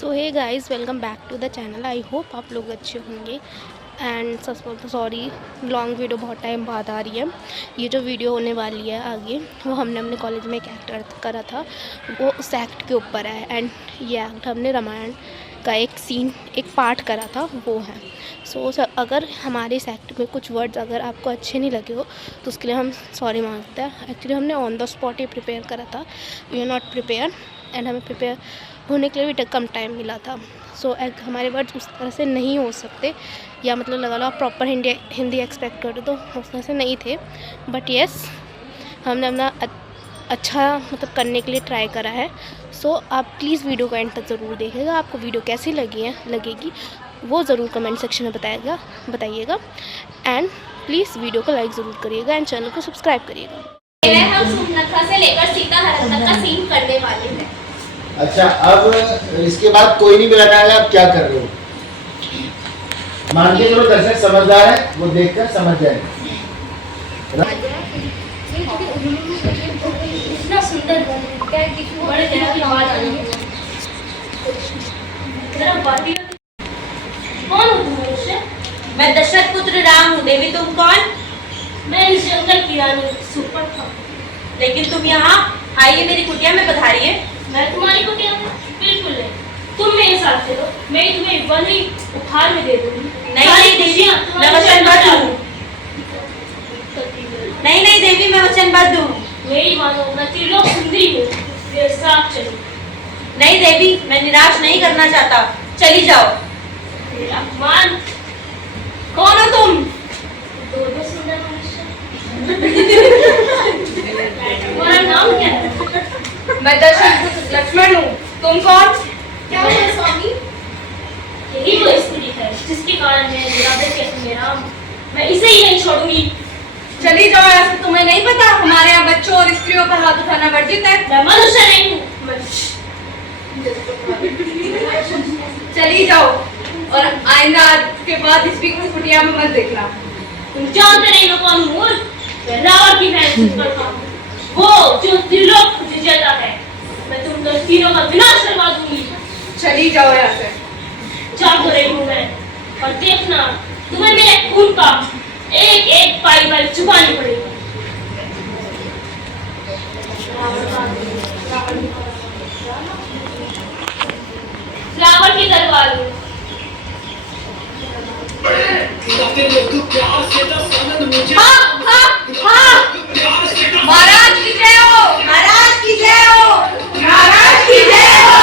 So hey guys, welcome back to the channel. I hope आप लोग अच्छे होंगे। एंड सच बोल तो सॉरी, लॉन्ग वीडियो बहुत टाइम बाद आ रही है। ये जो वीडियो होने वाली है आगे, वो हमने अपने कॉलेज में एक एक्ट करा था, वो उस एक्ट के ऊपर है। एंड ये एक्ट हमने रामायण का एक सीन, एक पार्ट करा था, वो है। सो अगर हमारे इस एक्ट में कुछ वर्ड्स अगर आपको अच्छे नहीं लगे हो तो उसके लिए हम सॉरी मांगते हैं। एक्चुअली हमने ऑन द स्पॉट ही प्रिपेयर करा था, we are not prepare, and हमें प्रिपेयर होने के लिए भी कम टाइम मिला था। सो हमारे वर्ड्स उस तरह से नहीं हो सकते, या मतलब लगा लो आप प्रॉपर हिंदी एक्सपेक्ट करो तो उस तरह से नहीं थे। बट येस, हमने अपना अच्छा मतलब करने के लिए ट्राई करा है। सो आप प्लीज़ वीडियो को एंड तक ज़रूर देखिएगा। आपको वीडियो कैसी लगेगी वो ज़रूर कमेंट सेक्शन में बताइएगा। एंड प्लीज़ वीडियो को लाइक ज़रूर करिएगा एंड चैनल को सब्सक्राइब करिएगा। हम सुनखा से लेकर सीताहरण तक का सीन करने वाले हैं। अच्छा, अब इसके बाद कोई नहीं मिलाना है, आप क्या कर रहे हो? मान के चलो दर्शक समझदार है, वो देखकर समझ जाएंगे। इतना सुंदर बड़े दिनों की आवाज आ रही है। कौन हो तुम मनुष्य? मैं दशरथ पुत्र राम हूँ। देवी तुम कौन? मैं इस जंगल की रानी सुपर्णखा। लेकिन तुम यहाँ आइए मेरी कुटिया में पधारिए। मैं तुम्हारी कुटिया में? बिल्कुल नहीं। तुम मेरे साथ चलो, मैं तुम्हें वन ही उपहार में दे दूंगी। नहीं देवी, मैं वचनबद्ध हूँ। नहीं देवी, मैं वचनबद्ध हूँ। मेरी मानो, मैं त्रिलोक सुंदरी हूँ, मेरे साथ चलो। नहीं देवी, मैं निराश नहीं करना चाहता, चली जाओ। अपमान। कौन हो तुम? दो सुंदर मनुष्य। तुम्हारा नाम क्या है? मैं दशरथ लक्ष्मण हूँ। तुम कौन? क्या है स्वामी? यही वो स्त्री है जिसके कारण मैं निरादर के अपने राम, मैं इसे ही नहीं छोड़ूंगी। चली जाओ यहाँ से। तुम्हें नहीं पता हमारे यहाँ बच्चों और स्त्रियों पर हाथ उठाना वर्जित है? मैं मनुष्य नहीं हूँ। चली जाओ और आइंदा के बाद इस कुटिया में मत देखना। तुम जानते नहीं हो कौन हूँ? मैं रावण की बहन सुपर्णखा हूँ, वो जो त्रिलोक विजेता है। मैं तुम तो तीनों का विनाश करवा दूंगी। चली जाओ यहाँ से। जा तो रही हूँ मैं, और देखना तुम्हें मेरे खून का एक एक पाई चुकानी पड़ेगी। रावण की तलवार में। महाराज की जय हो, महाराज की जय हो, महाराज की जय हो।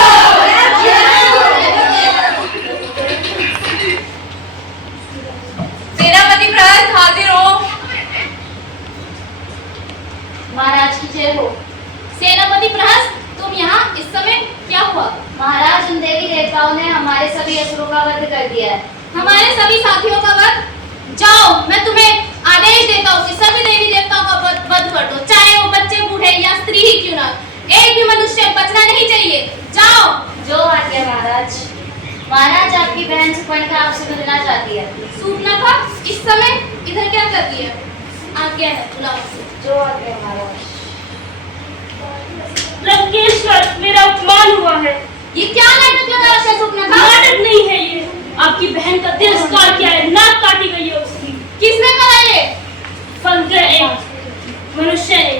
सेनापति प्रहस्त हाजिर हो। महाराज की जय हो। सेनापति प्रहस्त, तुम यहाँ इस समय क्या हुआ? महाराज, उन देवी देवताओं ने हमारे सभी असुरों का वध कर दिया है। हमारे सभी साथियों का वध? जाओ, मैं तुम्हें आदेश देता हूँ कि सभी देवी देवताओं का वध कर दो, चाहे वो बच्चे बूढ़े या स्त्री ही क्यों ना। एक भी मनुष्य बचना नहीं चाहिए। जाओ। जो आज्ञा महाराज। महाराज, आपकी बहन सुपर्णखा आपसे मिलना चाहती है। सुपर्णखा इस समय इधर क्या कर रही है? आज्ञा है, बुलाओ। जो आज्ञा महाराज। लंकेश्वर, मेरा अपमान हुआ है। ये क्या नाटक लगा रखा है सुपर्णखा? नाटक नहीं है ये, आपकी बहन का तिरस्कार किया है, नाक काटी गई है उसकी। किसने करा ये? फंकर एक मनुष्य ने।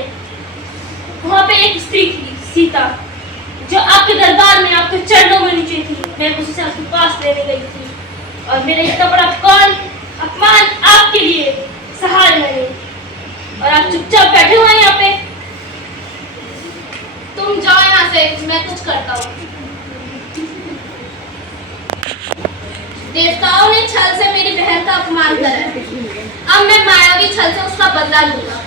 वहाँ पे एक स्त्री थी, सीता, जो आपके दरबार में आपके चरणों में नीचे थी। मैं उसे आपके पास लेने गई थी, और मेरा इतना बड़ा अपमान आपके लिए सहाय नहीं, और आप चुपचाप बैठे हुए हैं यहाँ पे। तुम जाओ यहाँ से, मैं कुछ करता हूँ। देवताओं ने छल से मेरी बहन का अपमान करा है, अब मैं मायावी छल से उसका बदला लूंगा।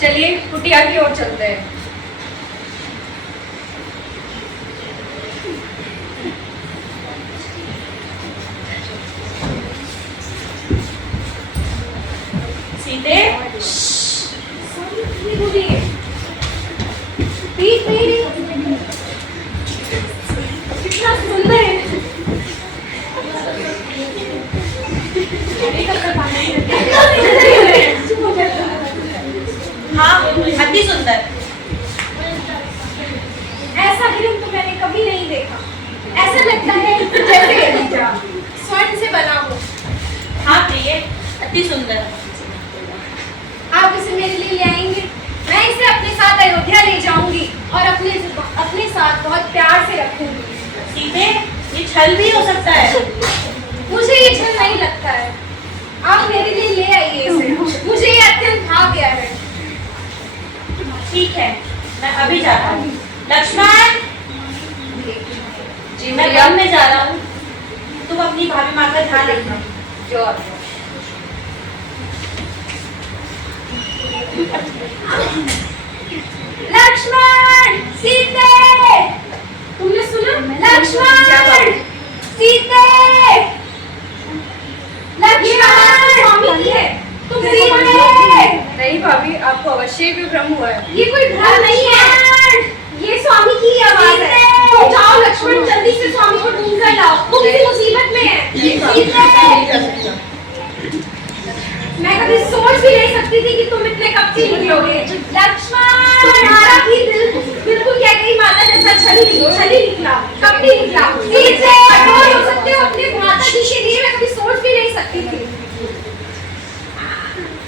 चलिए कुटिया की ओर चलते हैं। सीते, कितना सुंदर है। हाँ, अति सुंदर। ऐसा अति सुंदर। आप इसे मेरे लिए ले आएंगे? मैं इसे अपने साथ अयोध्या ले जाऊंगी और अपने साथ बहुत प्यार से रखूंगी। सीते, ये छल भी हो सकता है। मुझे ये छल नहीं लगता है। आप मेरे लिए ले आइए इसे। मुझे ये अत्यंत भा गया है। ठीक है, मैं अभी जाता हूँ। लक्ष्मण जी, मैं वन में जा रहा हूँ। तुम अपनी भाभी माँ का ध्यान रखना। लक्ष्मण, सीते, तुमने सुना? लक्ष्मण, सीते, लक्ष्मण, तुम नहीं भाभी, आपको अवश्य भी भ्रम हुआ है। ये कोई भ्रम नहीं है, ये स्वामी की आवाज है। तुम जाओ लक्ष्मण, जल्दी से स्वामी को ढूंढ कर लाओ, वो किसी मुसीबत में है। मैं कभी सोच भी नहीं सकती थी कि तुम इतने कपटी निकलोगे। लक्ष्मण, तुम्हारा भी दिल बिल्कुल क्या गई माता जैसा छली निकला, कपटी निकला। सीते, कठोर हो सकते हो अपने माता जी के लिए, मैं कभी सोच भी नहीं सकती थी।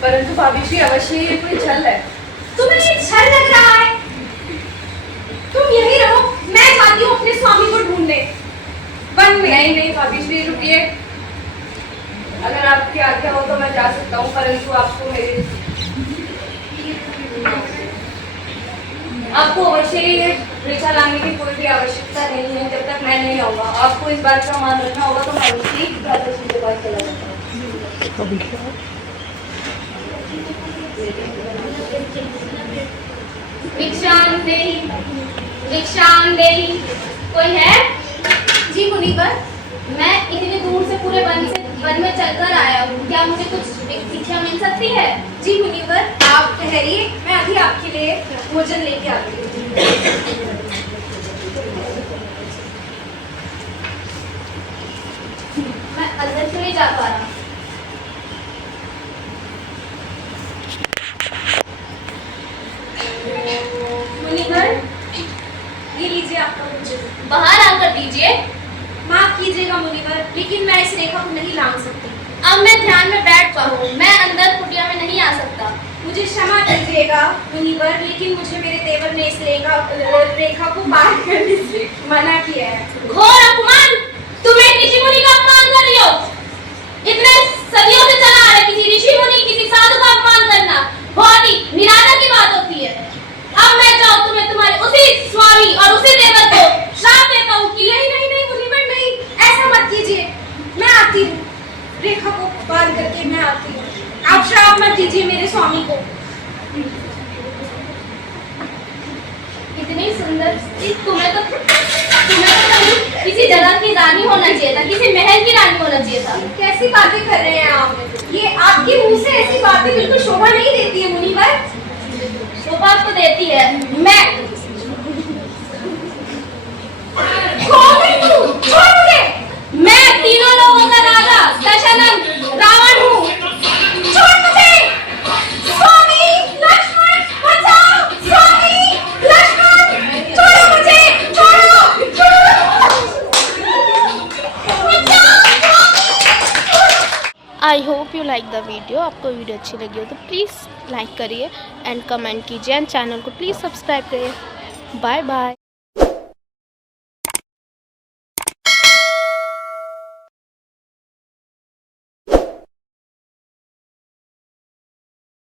परंतु भाभी जी, अवश्य ये कोई छल है। तुम्हें ये छल लग रहा है? तुम यही रहो, मैं जाती हूँ अपने स्वामी को ढूंढने वन में। नहीं भाभी जी, रुकिए। अगर आपकी आज्ञा हो तो मैं जा सकता हूँ, परंतु आपको अवश्य ये रेखा लाने की कोई भी आवश्यकता नहीं है जब तक मैं नहीं आऊंगा। आपको इस बात का मान रखना होगा, तो मैं उसी दादाजी के पास चला जाता हूँ। भिक्षाम देहि, कोई है? जी मुनिवर, मैं इतनी दूर से पूरे वन में चलकर आया हूँ, क्या मुझे कुछ भिक्षा मिल सकती है? जी मुनिवर, आप ठहरिए, मैं अभी आपके लिए भोजन लेके आती हूँ। मैं अंदर क्यों नहीं जा पा रहा? मुनिवर, ये लीजिए आपका भोजन। बाहर आकर दीजिए। माफ कीजिएगा मुनिवर, लेकिन मैं इस रेखा को नहीं लांघ सकती। अब मैं ध्यान में बैठ पाऊँ, मैं अंदर कुटिया में नहीं आ सकता। मुझे क्षमा कीजिएगा मुनिवर, लेकिन मुझे मेरे देवर ने इस रेखा को पार करने से मना किया है। घोर अपमान! तुम्हें ऋषि मुनि का अपमान कर रही हो। इतने सदियों से चला आ रहा है, किसी ऋषि मुनि, किसी साधु का अपमान करना बहुत ही निराशा की बात होती है। अब मैं चाहूँ तुम्हें तुम्हारे उसी स्वामी और उसी देवर को श्राप देता हूँ कि नहीं मुनिवर नहीं, ऐसा मत कीजिए। मैं आती हूँ, रेखा को पार करके मैं आती हूँ। आप श्राप मत दीजिए मेरे स्वामी को। इतनी सुंदर, तुम्हें तो किसी जगह की रानी होना चाहिए था, किसी महल की रानी होना चाहिए था। कैसी बातें कर रहे हैं आप? ये आपके मुंह से ऐसी बातें बिल्कुल शोभा नहीं देती है मुनिवर। शोभा आपको देती है। मैं कौन है तू? छोड़ मुझे। मैं तीनों लोगों का राजा दशरथ रावण हूँ। छोड़ मुझे। स्वामी लक्ष्मण, बचाओ! स्वामी लक्ष्मण, छोड़ो मुझे, छोड़ो। I hope you like the video. आपको वीडियो अच्छी लगी हो तो प्लीज़ लाइक करिए एंड कमेंट कीजिए एंड चैनल को प्लीज़ सब्सक्राइब करिए। Bye bye.